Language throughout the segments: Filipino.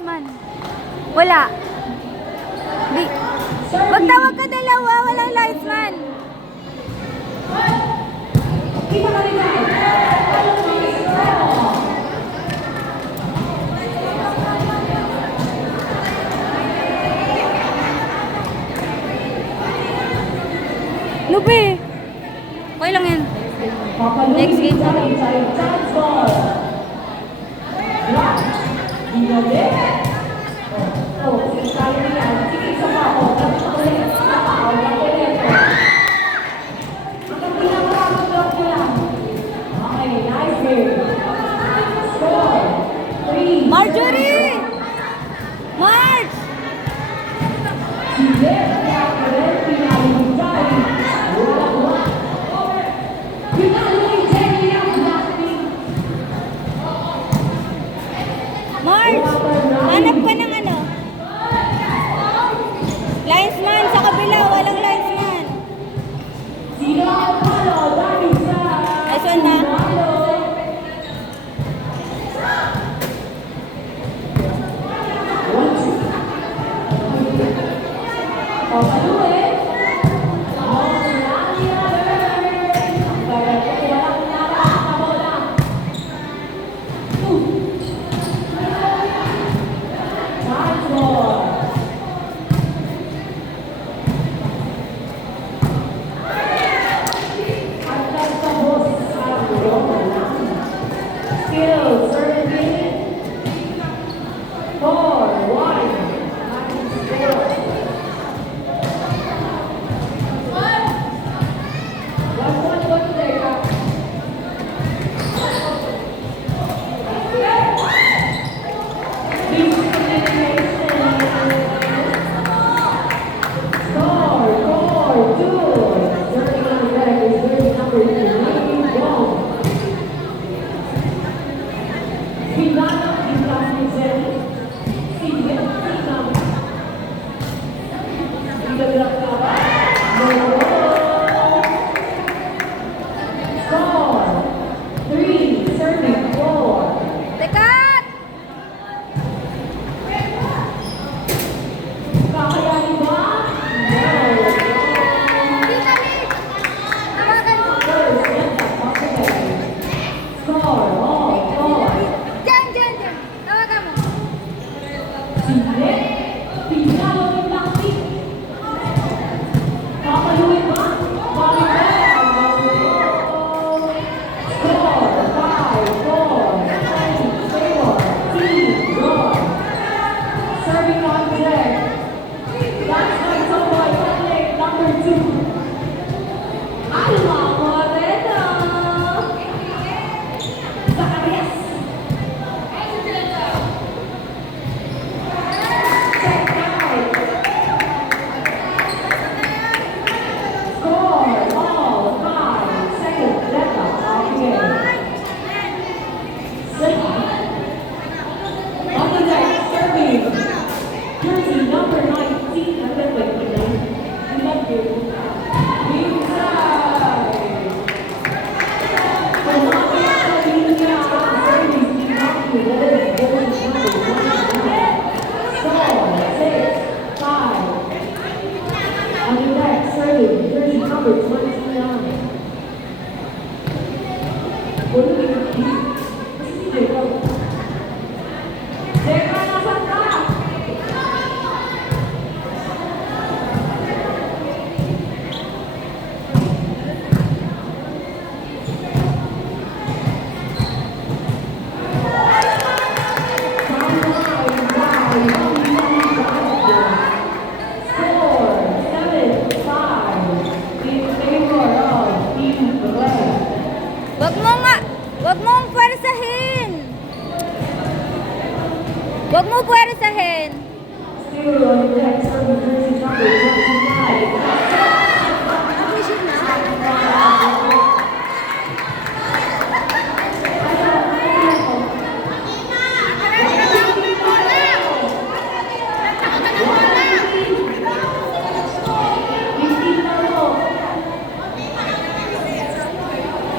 linesman. Wala. Di. Magtawag ka dalawa, walang linesman. Lupi. Okay lang yan. Next game na lang. Marjorie! Marge! Marge! Hanap ka ng ano? Linesman sa kabila, walang linesman. Nice one na. Huwag mo puwersahin.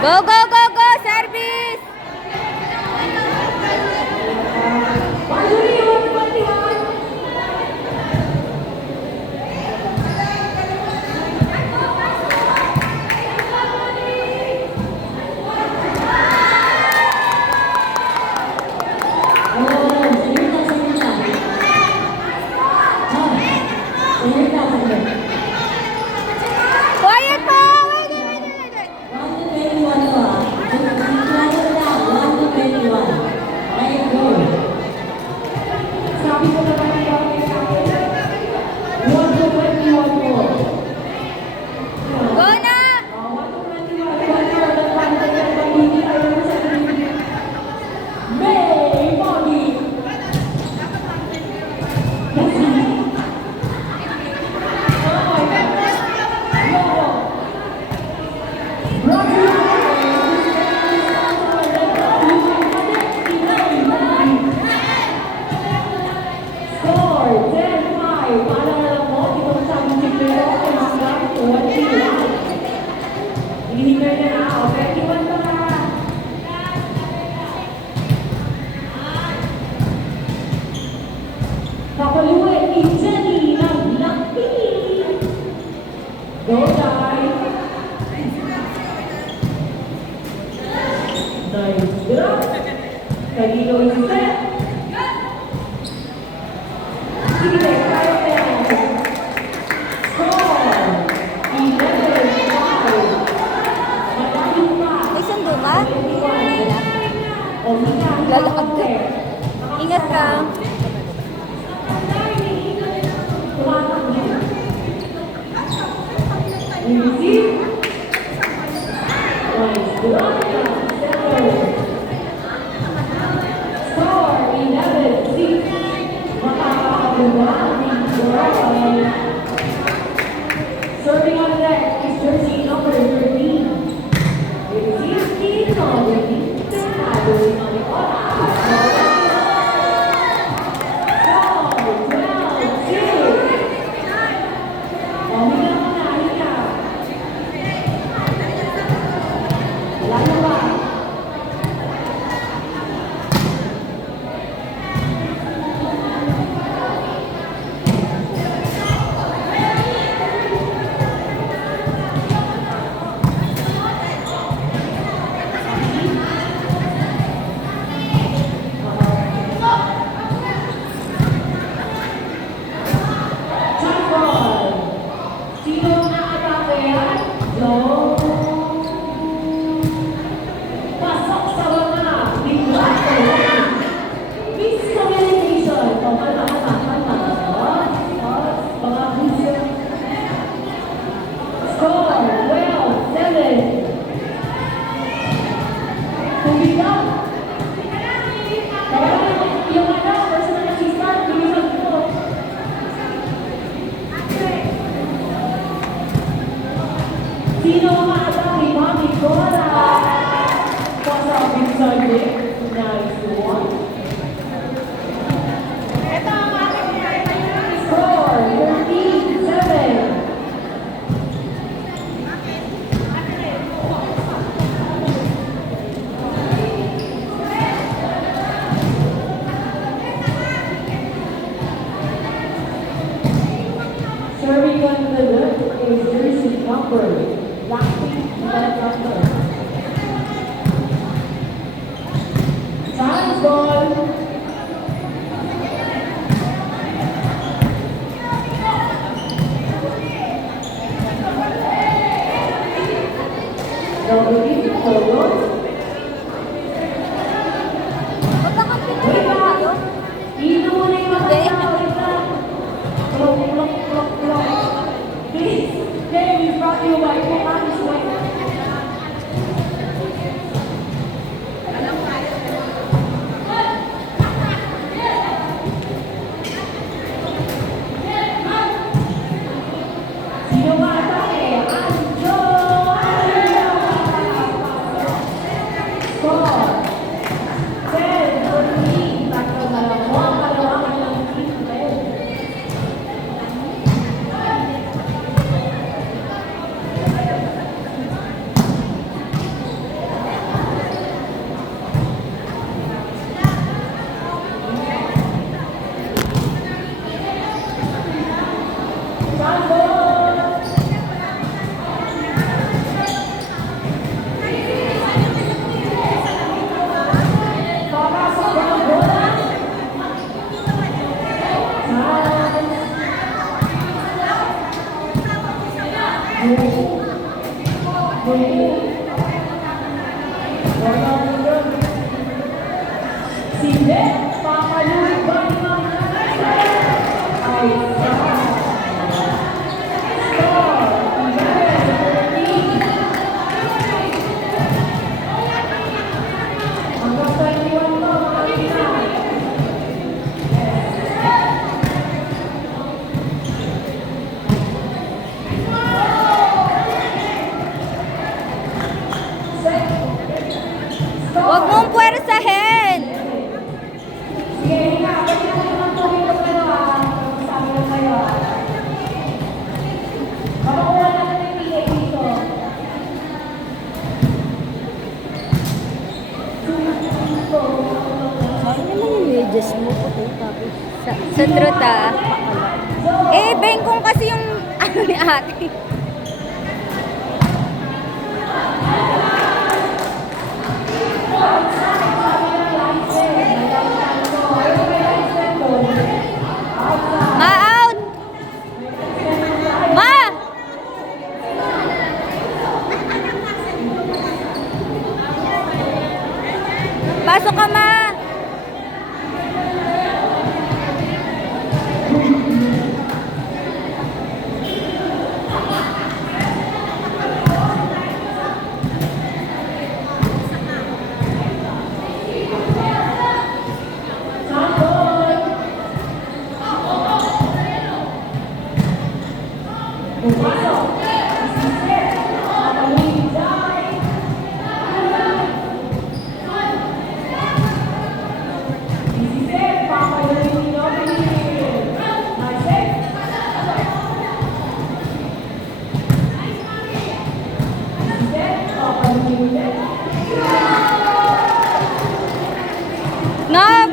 Go, go, go, go! Service! Nice. Good. Kanino yung set? Sige, kaya pa yan. Score. 11-5. Matapos pa. May sundo ka? O, hinga. Lalakad ka. Ingat ka. Easy. Nice. Good. Score 11-6. Makakakabuha ng Roy. Serving on deck is jersey number 13. With 15 on the Adoy Manicola. Score 12-2. O, hinga muna, hinga. Wala na ba? Time ball. Sino na atake yan? Long. Pasok sa mga bigla ko. Miscommunication. O, kalma. Mga puso. Score 12-7. Kumigaw. Kaya yung personal assistant, bilisan ko. Sino ang maatake? Mami Cora. Pasok Sunday. Nice one. Score 13-7. Serving on the left is jersey number. Lacking that number. Time ball. Double forward. Magkakampi na Wait ba lang. tayo? Ino mo na yung mga Hindi. tao. Wait lang. Plok. Please, game is brought to you by Kumanis Way. Sino ba atake? Anjo! Score 10-14. Takbo na lang mo. Ang kalawangan ng team. Sige, papaluin ba ni Mami? Ay, score 11-13. Hanggang 21 to, mga Pinoy. Huwag mong puwersahin! Sige, hinga. Pwede na naman po dito kayo, sabi na kayo, Mapakuha natin yung PA dito. Ano naman yung medyas mo? Tapos sa truth Eh, bengkong kasi yung ano ni ate. Pasok ka, ma! Nob!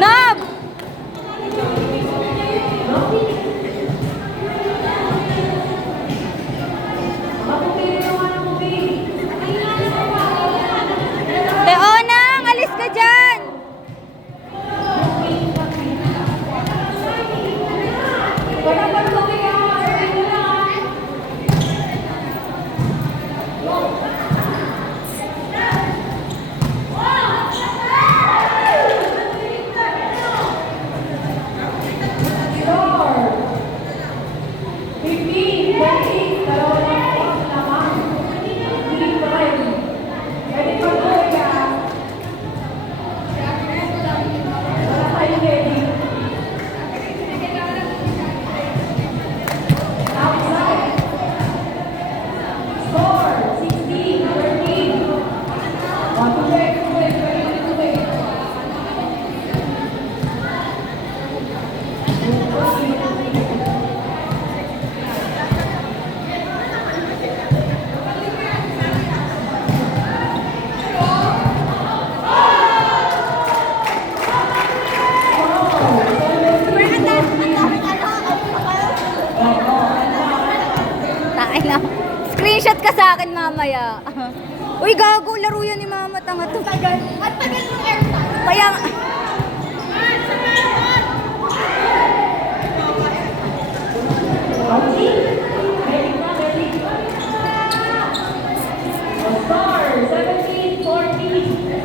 Nob! Teonang, alis ka dyan! Tayo lang. Screenshot ka sa akin mamaya. Uy, gago, laro yan ni mama. Tanga to. At tagal ng airtime. Kaya nga. Star 17-14.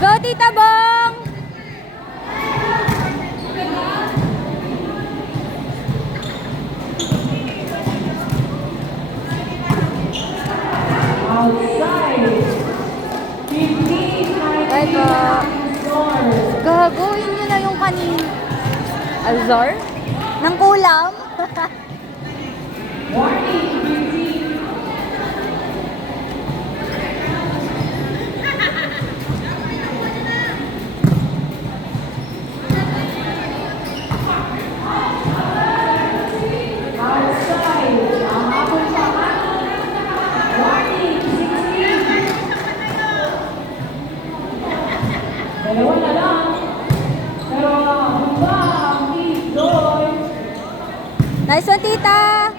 Go, Tita Bong! Outside. 15-19 Ito. score. Gagawin nyo na yung kanina. Azar? Nang kulam? Warning, 15. Outside. Ang habol pa. Warning, 16. Dalawa na lang. Pero ang ba ang lead, Joy? Nice one, Tita!